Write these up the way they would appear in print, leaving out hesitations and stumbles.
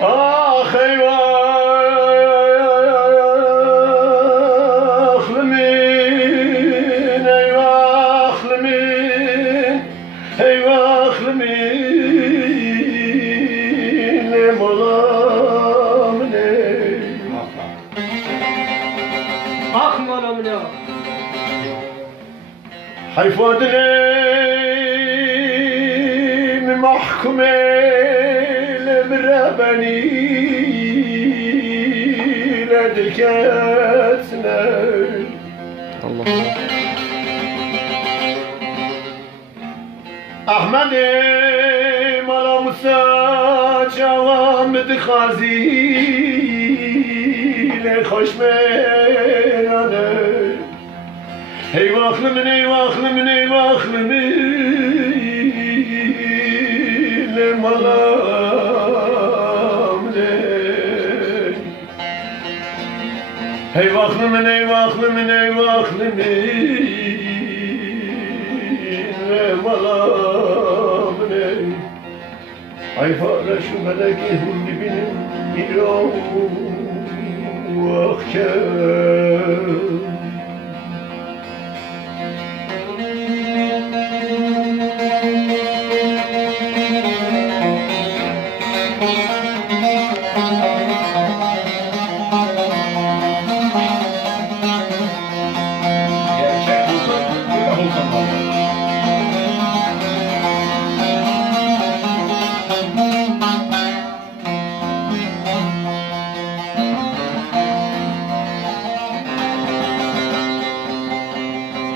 آخ ای واخل من ای واخل من ای واخل من مولا منه آخ مولا منه حیفا دلیم محکومه لمربنی لدکتنه الله احمد مالا موسا جوام دخازی لخشمنانه ای واخل من ای واخل من ای واخل من لمالا منه ای واخل من ای واخل من ای واخل من لمالا منه ای فارشو ملکه هم ببینم میرم وقت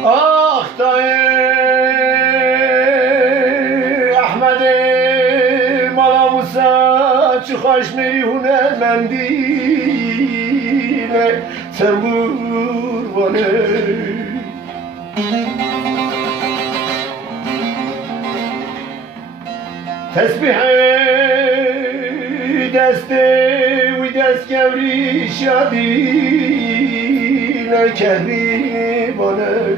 آخ دای احمد مالا موسا چه خوش میری هنرمندی تنبور وانه تسبیح دسته و دست گوری شادی نکردی بانه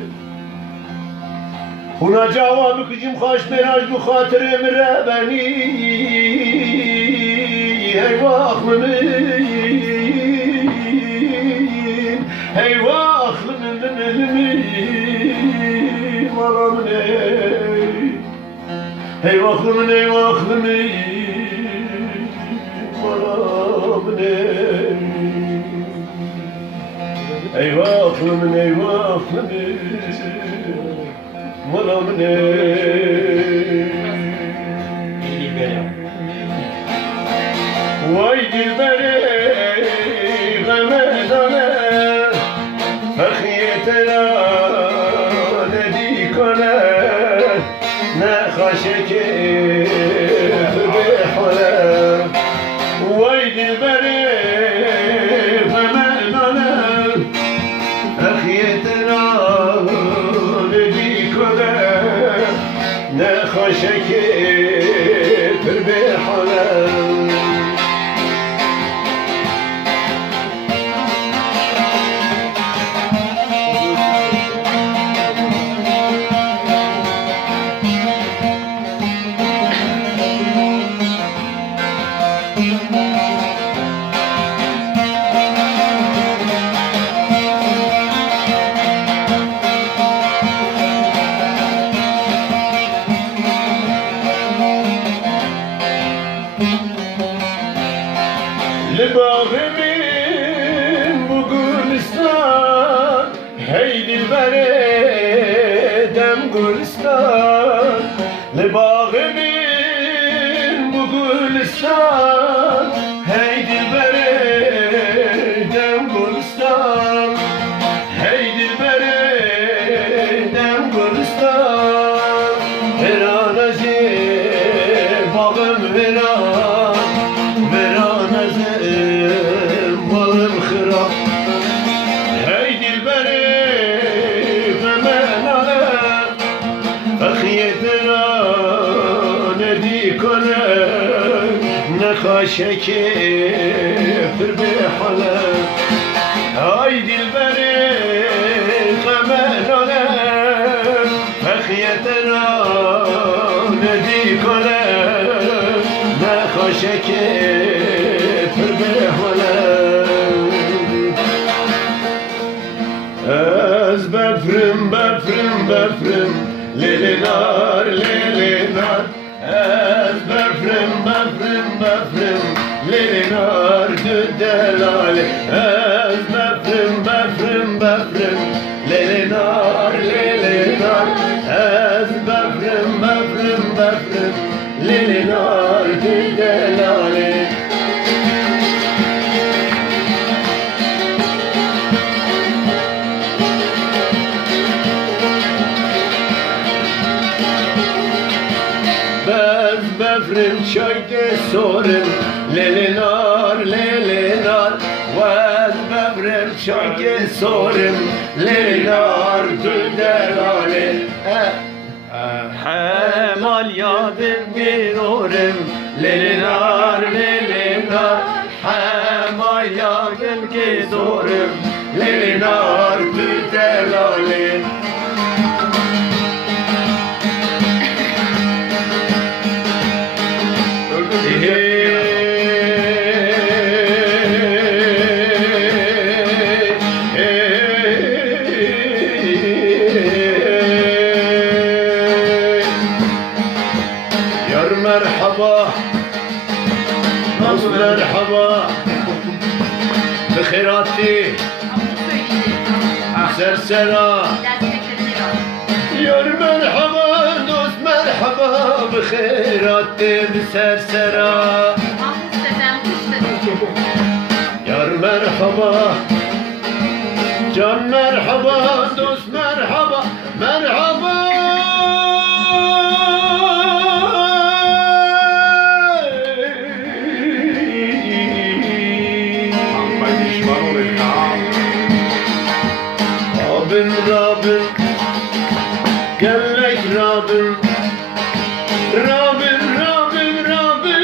خونا جواب کجیم خوش براش بخاطر مربنی ای واخل من ای واخل من مالا منه ای واخل من ای واخل من مالا منه ای واخل من ای واخل من مالا منه وای دلبره غمدانه فخیت را ندی کنه نخواشه که بحاله وای دلبره غمدانه فخیت را ندی کنه نخواشه که بحاله لباغ من بو گلستان هی دلبره دم گلستان لباغ من بو گلستان هی دلبره دم گلستان هی دلبره دم گلستان هران از باغم هران از بالم خراب هی دلبره غمنانه فخیت را ندی کنه نخواشه که پر بحاله های دلبره غمنانه فخیت را ندی کنه نخواشه که befrim Lelinar, lelinar Ez befrim, befrim, befrim Lelinar düdelali Ez befrim, befrim, befrim Lelinar, lelinar Ez befrim, befrim, befrim Lelinar düdelali Bez befrim şöyle sorun Lelinar, lelinar Bez befrim şöyle sorun Lelinar düdelali Hemal yadım girorim Lelinar, lelinar Hemal yadım girorim Lelinar düdelali Yar merhaba Naz merhaba Bıkhirati Sersera Yar merhaba dost merhaba Bıkhirati sersera Yar merhaba Can merhaba dost merhaba Merhaba Rabin Rabin Gellek Rabin Rabin Rabin Rabin